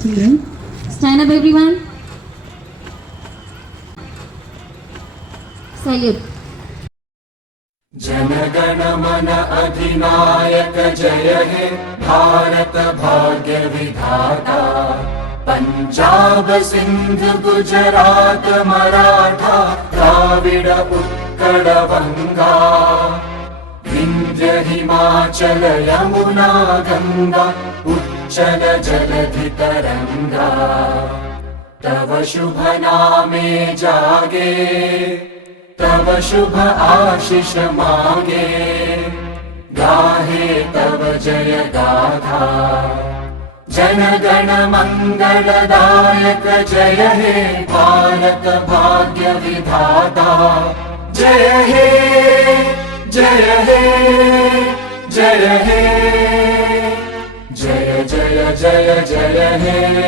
Children, stand up everyone. Salute. जनगण मन अधिनायक जय हे भारत भाग्य विधाता। पंजाब सिंध गुजरात मराठा द्राविड उत्कल बंगा। विंध्य हिमाचल यमुना गंगा उच्चल जलधि तरंगा। तव शुभ नामे जागे तव शुभ आशीष मांगे। गाहे तव जय गाथा जन गण मंगलदायक जय हे भारत भाग्य विधाता। जय हे जय हे जय हे जय जय जय जय हे।